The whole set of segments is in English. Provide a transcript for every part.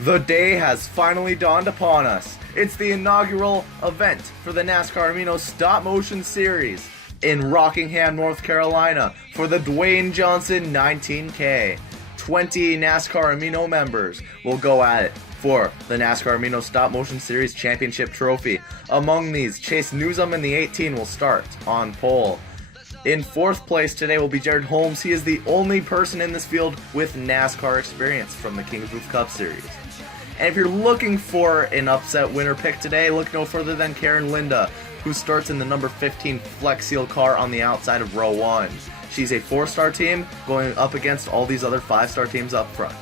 The day has finally dawned upon us. It's the inaugural event for the NASCAR Amino Stop Motion Series in Rockingham, North Carolina for the Dwayne Johnson 19K. 20 NASCAR Amino members will go at it for the NASCAR Amino Stop Motion Series Championship Trophy. Among these, Chase Newsome in the 18 will start on pole. In fourth place today will be Jared Holmes. He is the only person in this field with NASCAR experience from the Kings Booth Cup Series. And if you're looking for an upset winner pick today, look no further than Karen Linda, who starts in the number 15 Flex Seal car on the outside of row 1. She's a 4-star team going up against all these other 5-star teams up front.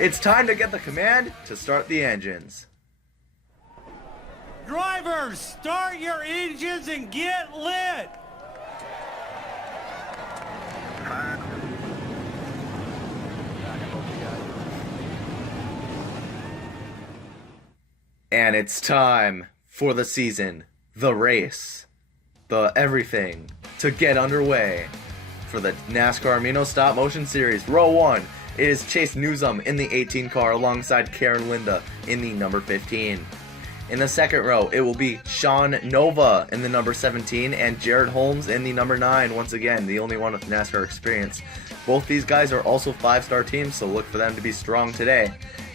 It's time to get the command to start the engines. Drivers, start your engines and get lit! And it's time for the season, the race, the everything to get underway for the NASCAR Amino Stop Motion Series. Row 1, it is Chase Newsome in the 18 car alongside Karen Linda in the number 15. In the second row, it will be Sean Nova in the number 17 and Jared Holmes in the number 9. Once again, the only one with NASCAR experience. Both these guys are also 5-star teams, so look for them to be strong today.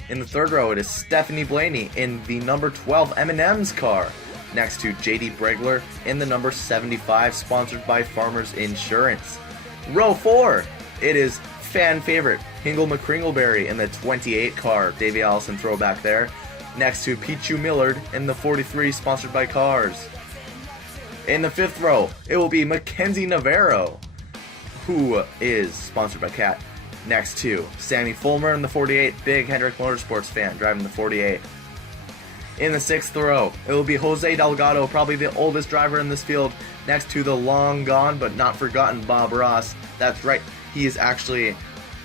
In the third row, it is Stephanie Blaney in the number 12 NASMS car, next to JD Bregler in the number 75, sponsored by Farmers Insurance. Row 4, it is fan favorite Hingle McCringleberry in the 28 car, Davey Allison throwback there, next to Pichu Millard in the 43, sponsored by Cars. In the fifth row, it will be Mackenzie Navarro, who is sponsored by Cat, next to Sammy Fulmer in the 48, big Hendrick Motorsports fan, driving the 48. In the sixth row, it will be Jose Delgado, probably the oldest driver in this field, next to the long gone but not forgotten Bob Ross. That's right, he is actually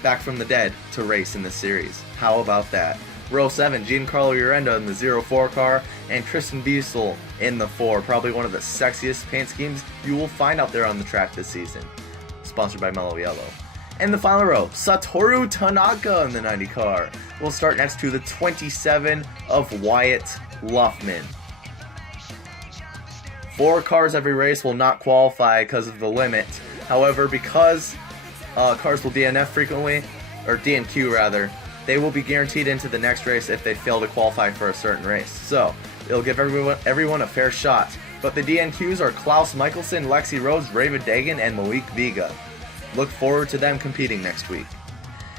back from the dead to race in this series. How about that? Row 7, Giancarlo Urenda in the 04 car, and Tristan Biesel in the 4, probably one of the sexiest paint schemes you will find out there on the track this season, sponsored by Mellow Yellow. And the final row, Satoru Tanaka in the 90 car. We'll start next to the 27 of Wyatt Luffman. 4 cars every race will not qualify because of the limit. However, because cars will DNF frequently, or DNQ rather, they will be guaranteed into the next race if they fail to qualify for a certain race. So, it'll give everyone a fair shot. But the DNQs are Klaus Michelson, Lexi Rose, Raven Dagan, and Malik Viga. Look forward to them competing next week.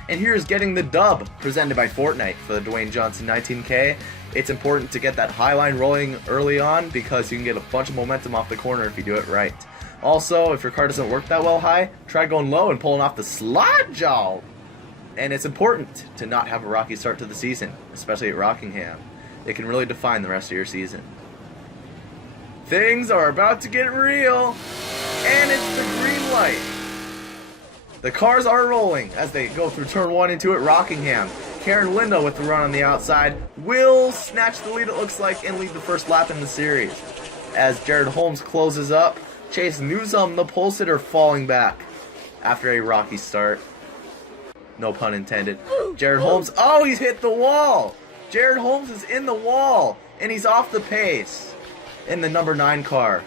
And here's getting the dub, presented by Fortnite for the Dwayne Johnson 19K. It's important to get that high line rolling early on because you can get a bunch of momentum off the corner if you do it right. Also, if your car doesn't work that well high, try going low and pulling off the slide jaw. And it's important to not have a rocky start to the season, especially at Rockingham. It can really define the rest of your season. Things are about to get real, and it's the green light. The cars are rolling as they go through turn 1 into it. Rockingham. Karen Linda with the run on the outside will snatch the lead, it looks like, and lead the first lap in the series. As Jared Holmes closes up, Chase Newsome, the pole sitter, falling back after a rocky start. No pun intended. Jared Holmes, oh, he's hit the wall! Jared Holmes is in the wall, and he's off the pace in the number 9 car.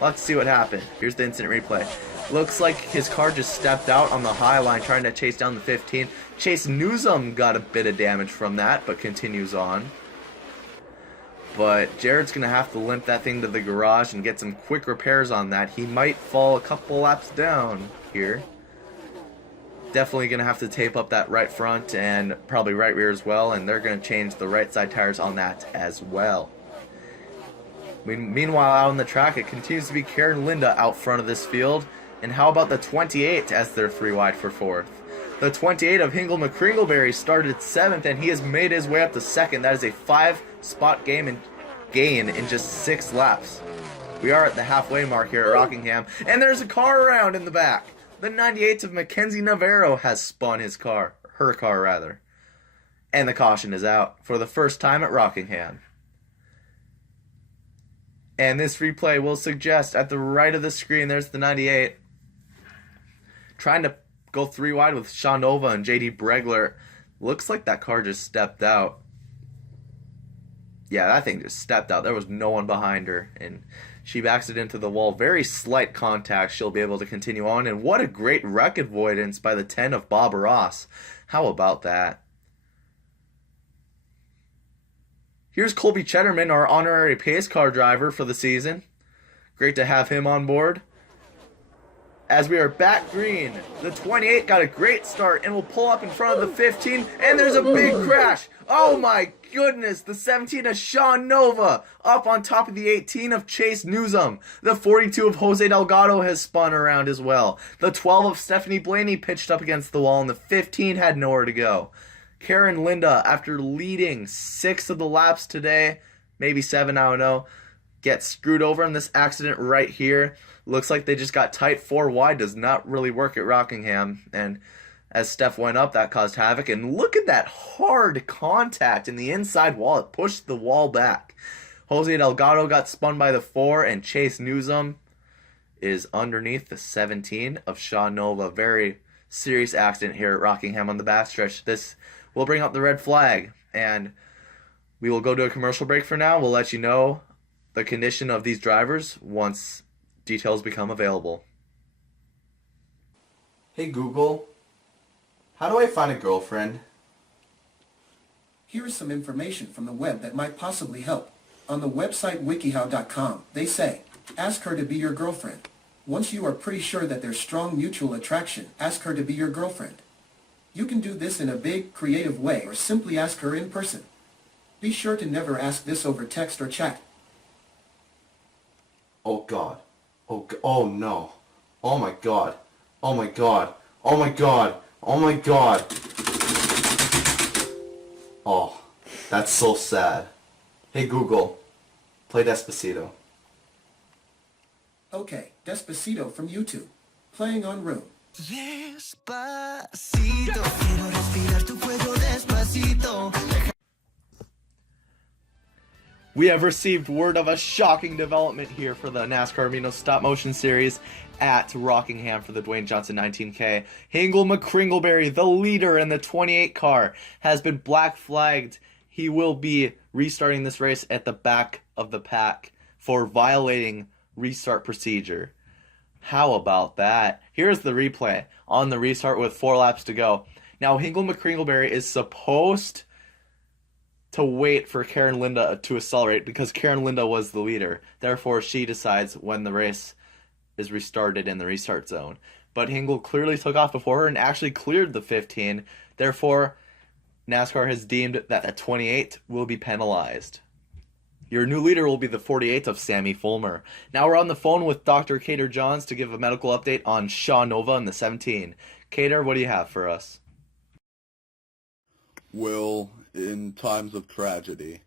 Let's see what happened. Here's the instant replay. Looks like his car just stepped out on the high line trying to chase down the 15. Chase Newsome got a bit of damage from that, but continues on. But Jared's going to have to limp that thing to the garage and get some quick repairs on that. He might fall a couple laps down here. Definitely going to have to tape up that right front and probably right rear as well, and they're going to change the right side tires on that as well. Meanwhile, out on the track, it continues to be Karen Linda out front of this field. And how about the 28 as they're 3 wide for 4th? The 28 of Hingle McCringleberry started 7th, and he has made his way up to 2nd. That is a 5-spot gain in just 6 laps. We are at the halfway mark here at Rockingham, and there's a car around in the back. The 98 of Mackenzie Navarro has spun her car rather. And the caution is out for the first time at Rockingham. And this replay will suggest at the right of the screen, there's the 98. Trying to go 3 wide with Sean Nova and JD Bregler. Looks like that car just stepped out. Yeah, that thing just stepped out. There was no one behind her, and she backs it into the wall. Very slight contact. She'll be able to continue on, and what a great wreck avoidance by the 10 of Bob Ross. How about that? Here's Colby Cheddarman, our honorary pace car driver for the season. Great to have him on board. As we are back green, the 28 got a great start and will pull up in front of the 15, and there's a big crash. Oh my goodness, the 17 of Sean Nova up on top of the 18 of Chase Newsom. The 42 of Jose Delgado has spun around as well. The 12 of Stephanie Blaney pitched up against the wall, and the 15 had nowhere to go. Karen Linda, after leading 6 of the laps today, maybe 7, I don't know, gets screwed over in this accident right here. Looks like they just got tight. 4 wide does not really work at Rockingham. And as Steph went up, that caused havoc. And look at that hard contact in the inside wall. It pushed the wall back. Jose Delgado got spun by the 4, and Chase Newsom is underneath the 17 of Sean Nova. Very serious accident here at Rockingham on the backstretch. This will bring up the red flag. And we will go to a commercial break for now. We'll let you know the condition of these drivers once details become available. Hey Google, how do I find a girlfriend? Here is some information from the web that might possibly help. On the website wikihow.com, they say, ask her to be your girlfriend. Once you are pretty sure that there's strong mutual attraction, ask her to be your girlfriend. You can do this in a big, creative way or simply ask her in person. Be sure to never ask this over text or chat. Oh God. Oh no. Oh my God. Oh my God. Oh my God. Oh my God. Oh, that's so sad. Hey Google, play Despacito. Okay, Despacito from YouTube. Playing on Room. Despacito, quiero respirar tu cuello despacito. We have received word of a shocking development here for the NASCAR Amino Stop Motion Series at Rockingham for the Dwayne Johnson 19K. Hingle McCringleberry, the leader in the 28 car, has been black flagged. He will be restarting this race at the back of the pack for violating restart procedure. How about that? Here's the replay on the restart with 4 laps to go. Now, Hingle McCringleberry is supposed to wait for Karen Linda to accelerate because Karen Linda was the leader. Therefore, she decides when the race is restarted in the restart zone. But Hingle clearly took off before her and actually cleared the 15. Therefore, NASCAR has deemed that the 28 will be penalized. Your new leader will be the 48 of Sammy Fulmer. Now we're on the phone with Dr. Cater Johns to give a medical update on Sean Nova and the 17. Cater, what do you have for us? Well, in times of tragedy,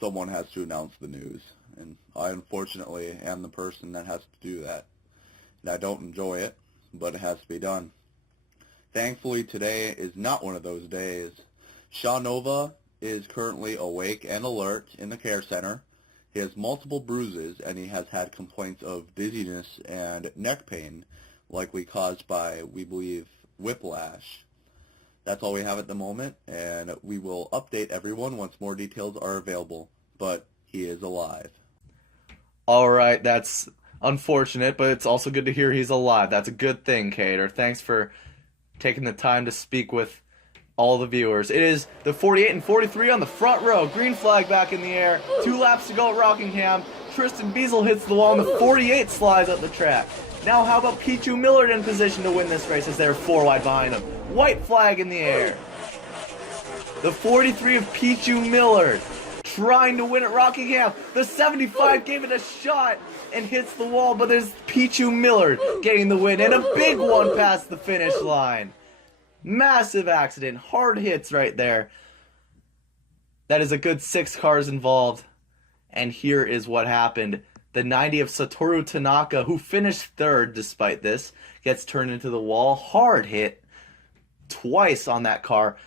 someone has to announce the news, and I unfortunately am the person that has to do that. And I don't enjoy it, but it has to be done. Thankfully, today is not one of those days. Sean Nova is currently awake and alert in the care center. He has multiple bruises, and he has had complaints of dizziness and neck pain, likely caused by, we believe, whiplash. That's all we have at the moment, and we will update everyone once more details are available, but he is alive. Alright, that's unfortunate, but it's also good to hear he's alive. That's a good thing, Cater. Thanks for taking the time to speak with all the viewers. It is the 48 and 43 on the front row. Green flag back in the air. 2 laps to go at Rockingham. Tristan Beazle hits the wall, and the 48 slides up the track. Now how about Pichu Millard in position to win this race as they're 4 wide behind him. White flag in the air. The 43 of Pichu Millard trying to win at Rockingham. The 75 gave it a shot and hits the wall, but there's Pichu Millard getting the win and a big one past the finish line. Massive accident. Hard hits right there. That is a good 6 cars involved. And here is what happened. The 90 of Satoru Tanaka, who finished 3rd despite this, gets turned into the wall. Hard hit twice on that car.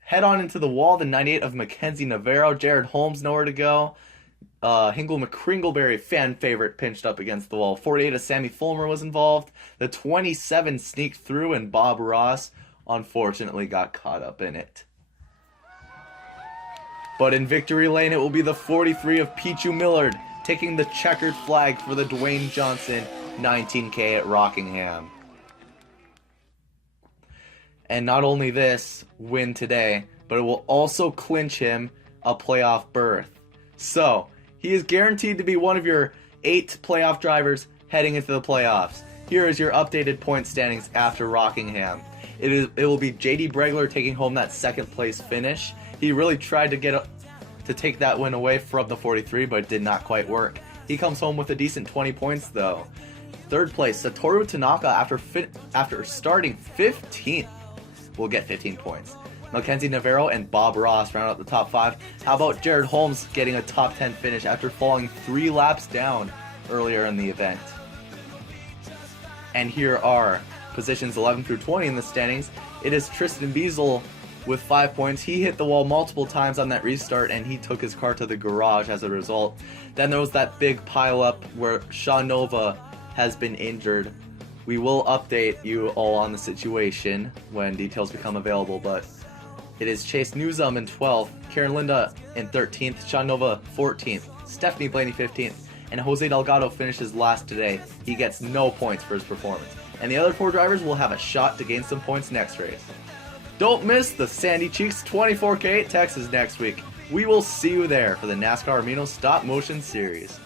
Head on into the wall. The 98 of Mackenzie Navarro. Jared Holmes nowhere to go. Hingle McCringleberry, fan favorite, pinched up against the wall. 48 of Sammy Fulmer was involved. The 27 sneaked through, and Bob Ross unfortunately got caught up in it. But in victory lane, it will be the 43 of Pichu Millard taking the checkered flag for the Dwayne Johnson 19K at Rockingham. And not only this win today, but it will also clinch him a playoff berth. So, he is guaranteed to be one of your 8 playoff drivers heading into the playoffs. Here is your updated point standings after Rockingham. It will be JD Bregler taking home that second place finish. He really tried to take that win away from the 43, but it did not quite work. He comes home with a decent 20 points though. Third place, Satoru Tanaka after starting 15th will get 15 points. Mackenzie Navarro and Bob Ross round out the top 5. How about Jared Holmes getting a top 10 finish after falling 3 laps down earlier in the event? And here are positions 11 through 20 in the standings. It is Tristan Beazle with 5 points. He hit the wall multiple times on that restart and he took his car to the garage as a result. Then there was that big pile up where Sean Nova has been injured. We will update you all on the situation when details become available, but it is Chase Newsome in 12th, Karen Linda in 13th, Sean Nova 14th, Stephanie Blaney 15th, and Jose Delgado finishes last today. He gets no points for his performance. And the other 4 drivers will have a shot to gain some points next race. Don't miss the Sandy Cheeks 24K at Texas next week. We will see you there for the NASCAR Amino Stop Motion Series.